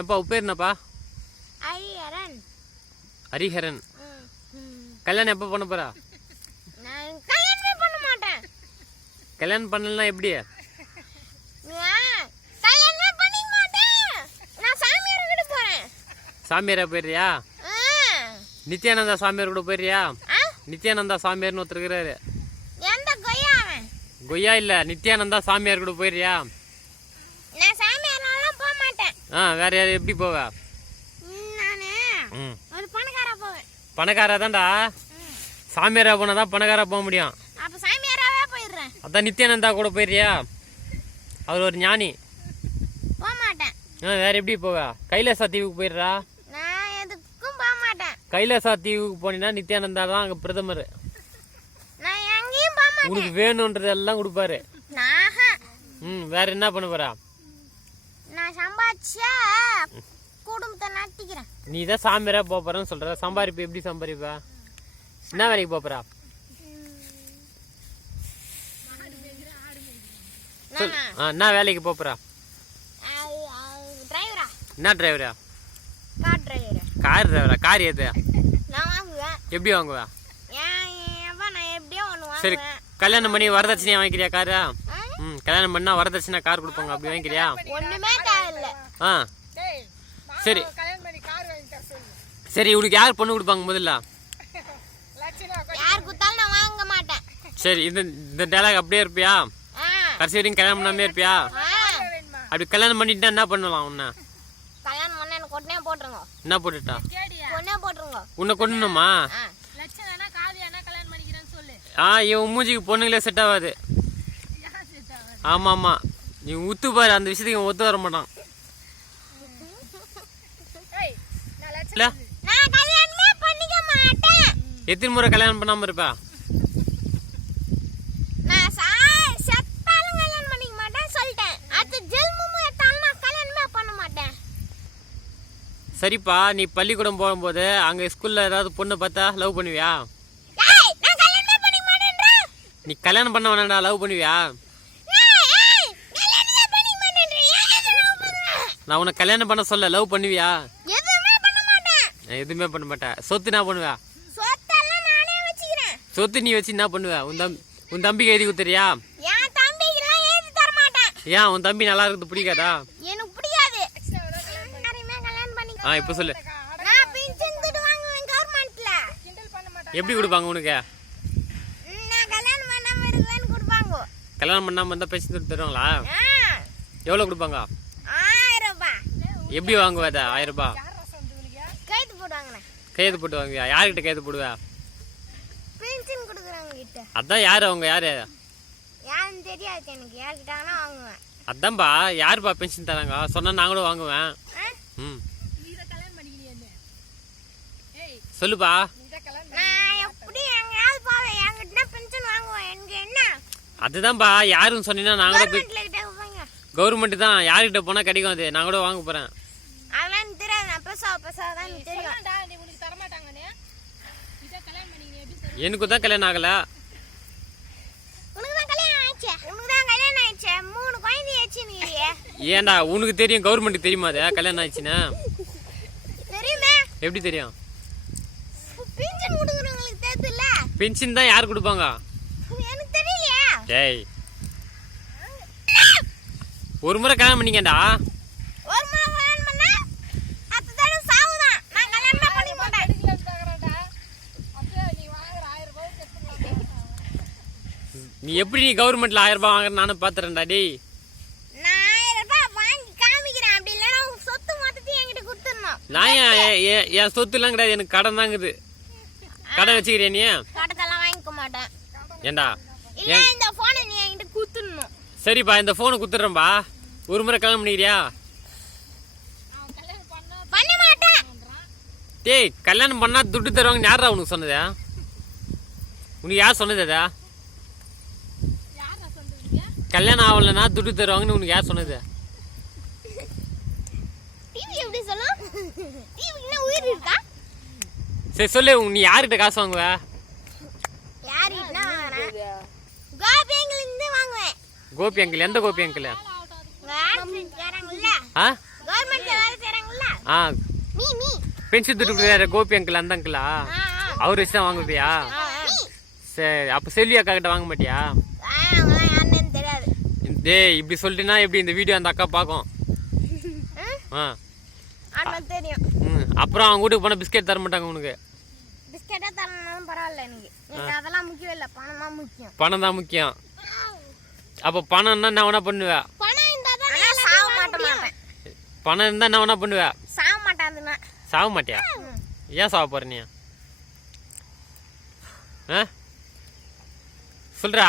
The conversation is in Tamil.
ஏப்பா உன் பேர் என்னப்பா? ஹரிஹரன். ஹரிஹரன். கல்யாணம் எப்போ பண்ண போறா? நான் கல்யாணமே பண்ண மாட்டேன். கல்யாணம் பண்ணலாம் எப்படி? கல்யாணமே பண்ணிக்க மாட்டேன். நான் சாமியார் கிட்ட போறேன். சாமியாரா போயிடுறியா? நித்யானந்தா சாமியார் கூட போயிடுறியா? நித்யானந்தா சாமியார்னு ஒருத்தர் இருக்கிறாரு. எந்த கொய்யா அவன்? கொய்யா இல்ல, நித்யானந்தா சாமியார் கூட போயிடுறியா? நான் சாமியாரெல்லாம் போக மாட்டேன். வேற யாரு எப்படி போவ? நானு ஒரு பணக்காரா போவேன். பணக்காரா தான்டா. சாமியாரா போனாதான் பணக்காரா போக முடியும். அப்ப சாமியாராவே போயிடுறேன். அதான் நித்யானந்தா கூட போயிடுறியா? அவர் ஒரு ஞானி. போக மாட்டேன். வேற எப்படி போவ? கைலாசா தீவுக்கு போயிடுறா? நான் எதுக்கும் போக மாட்டேன். கைலாசா தீவுக்கு போனீங்கன்னா நித்யானந்தா தான் அங்க பிரதமர். நான் எங்கேயும் போக மாட்டேன். உனக்கு வேணும்ன்றதெல்லாம் கொடுப்பாரு. வேற என்ன பண்ண போறா? நான் சம்பாதிச்சா குடும்பத்தை நடத்திக்கிறேன். நீ தான் சாமியாரா போறன்னு சொல்ற. சம்பாதிப்ப எப்படி சம்பாதிப்பா? என்ன வேலைக்கு போறா? என்ன வேலைக்கு போறா? டிரைவரா. என்ன டிரைவரா? கார் டிரைவரா. கார் டிரைவரா? கார் எது? நான் வாங்குவேன். எப்படி வாங்குவா? நான் எப்படியோ ஒன்று வாங்குவேன். சரி, கல்யாணம் பண்ணி வரதட்சணையா வாங்கிக்கிறியா காரா? கல்யாணம் பண்ணா வரதட்சணை கார் கொடுப்பாங்க, அப்படி வாங்கிக்கிறியா? ஒண்ணுமே தேவையில்லை. சரி சரி, உனக்கு யார் பொண்ணு கொடுப்பாங்க முதல்ல? யார் கொடுத்தாலும் நான் வாங்க மாட்டேன். சரி, இந்த டைலாக் அப்படியே இருப்பியா? கடைசி வரைக்கும் கல்யாணம் பண்ணாமே இருப்பியா? அப்படி கல்யாணம் பண்ணிட்டா என்ன பண்ணலாம் உன்ன? கல்யாணம் பண்ண எனக்கு கொன்னே போட்டுருங்க. என்ன போட்டுட்டா? கொன்னே போட்டுருங்க. உன்னை கொன்னுமா? இவன் மூஞ்சிக்கு பொண்ணுங்களே செட் ஆகாது. ஆமா ஆமா, நீ உத்து பாரு, அந்த விஷயத்துக்கு இவன் ஒத்து வர மாட்டான். எத்தனை முறை கல்யாணம் பண்ணாம இருப்பா? சரிப்பா, நீ பள்ளிக்கூடம் போகும்போது அங்க ஸ்கூல்ல ஏதாவது பொண்ணு பார்த்தா லவ் பண்ணுவியா? நீ கல்யாணம் பண்ண வேணாண்டா, லவ் பண்ணுவியா? நான் உன்னை கல்யாணம் பண்ண சொல்ல, லவ் பண்ணுவியா? எதுவுமே பண்ண மாட்டேன். சொத்து என்ன பண்ணுவா? சொத்து நீ வச்சு என்ன பண்ணுவ? உன் தம்பிக்கு எழுதி கொடுத்துறியா? ஏன் உன் தம்பி நல்லா இருக்குது பிடிக்காதா? எனக்கு பிடிக்காது. இப்ப சொல்லு. எப்படி கொடுப்பாங்க உனக்கு? கல்யாணம் பண்ணாம இருந்தா பென்ஷன் தருவாங்களா? எவ்வளவு கொடுப்பாங்க? 1000 ரூபாய். எப்படி வாங்குவ? 1000 ரூபாய் கைது போடுவாங்க. கைது போட்டு வாங்குவியா? யாருக்கிட்ட கைது போடுவா? பென்ஷன் கொடுக்குறவங்க கிட்ட. அதான் யாரு அவங்க? யாரு யாருன்னு தெரியாது எனக்கு. யாருக்கிட்டாங்கன்னா வாங்குவேன். அதான்பா, யாருப்பா பென்ஷன் தராங்க சொன்னா நாங்களும் வாங்குவேன். சொல்லுப்பா. நான் எப்படி எங்கயாவது போவேன், என்கிட்ட பென்ஷன் வாங்குவேன். எனக்கு என்ன? அதுதான்பா, யாருன்னு சொன்னீங்கன்னா நாங்களும் கவர்மெண்ட் தான். யாருக்கிட்ட போனா கிடைக்கும், அது நான் கூட வாங்க போறேன். அதெல்லாம் தெரியாது. நான் பேசாதான் தெரியும். எனக்கு தான் கல்யாணம் ஆகல. உனக்கு தான் கல்யாணம் ஆயிடுச்சு. 3 குழந்தை ஆச்சு. நீ ஏன்டா உனக்கு தெரியும், கவர்மெண்ட்டுக்கு தெரியுமா அது கல்யாணம் ஆயிடுச்சுன்னா? தெரியுமே. எப்படி தெரியும்? பென்ஷன் கொடுக்குறவங்களுக்கு தெரியுதுல்ல. பென்ஷன் தான் யார் கொடுப்பாங்க? எனக்கு தெரியலையா? டேய், ஒரு முறை கல்யாணம் பண்ணீங்கடா. ஒரு முறை கல்யாணம் பண்ணா அத்த தடவை சாவுதான். நான் கல்யாணம் பண்ணி போட்டேன். நீ எப்படி கவர்மெண்ட்ல 1000 ரூபாய் வாங்குற நானும் பாத்துறேன்டா. டேய், நான் 1000 ரூபாய் வாங்கி காமிக்கிறேன். அப்படி இல்லைன்னா சொத்து மொத்தத்தையும் என்கிட்ட கொடுத்துடணும். நான் என் சொத்து எல்லாம் கிடையாது, எனக்கு கடன் தாங்குது. கடன் வச்சுக்கிறேன். நீ கடத்தெல்லாம் வாங்கிக்க மாட்டேன். ஏண்டா? இல்ல, இந்த போனை நீ என்கிட்ட கொடுத்துடணும். சரிப்பா, இந்த போனை குத்துறேன்பா. ஒரு முறை கல்யாணம் பண்ணிக்கிறியா? பண்ண மாட்டேன். டேய், கல்யாணம் பண்ணா துட்டு தருவாங்க யாரா உனக்கு சொன்னதா? உனக்கு யார் சொன்னதா? கல்யாணம் ஆகலன்னா துட்டு தருவாங்கன்னு உனக்கு யார் சொன்னது? டிவி எப்படி சொல்லும்? டிவி என்ன உயிர் இருக்கா? சரி சொல்லு, நீ யார்கிட்ட காசு வாங்குவ? யார்கிட்ட வாங்குறேன்? கோபி அங்கிள் இருந்து வாங்குவேன். கோபி அங்கிள்? எந்த கோபி அங்கிள்? கவர்மெண்ட் வேலை செய்றாங்கல்ல. ஆ மீ மீ பென்சில் துட்டு கொடுக்குறாரு கோபி அங்கிள் அந்த அங்கிளா அவர் வச்சு தான் வாங்குவியா சரி அப்போ செல்வி அக்கா கிட்ட வாங்க மாட்டியா அவங்களாம் யாருன்னு தெரியாது. டேய் இப்படி சொல்லிட்டுனா எப்படி இந்த வீடியோ அந்த அக்கா பார்க்கும் ஆ அண்ணன் தெரியும். அப்புறம் அவங்க வீட்டுக்கு போனால் பிஸ்கெட் தர மாட்டாங்க உனக்கு. பிஸ்கெட்டே தரணும்னாலும் பரவாயில்ல எனக்கு அதெல்லாம் முக்கியம் இல்லை, பணம் தான் முக்கியம். பணம் தான் முக்கியம். அப்போ பணம்னா நான் வேணா பண்ணுவேன். பணம் இருந்தால் தான் சாக மாட்டேன். பணம் இருந்தால் நான் வேணா பண்ணுவேன். சாக மாட்டேன். சாக மாட்டியா? ஏன் சாக போற நீ? ஆ சொல்றா.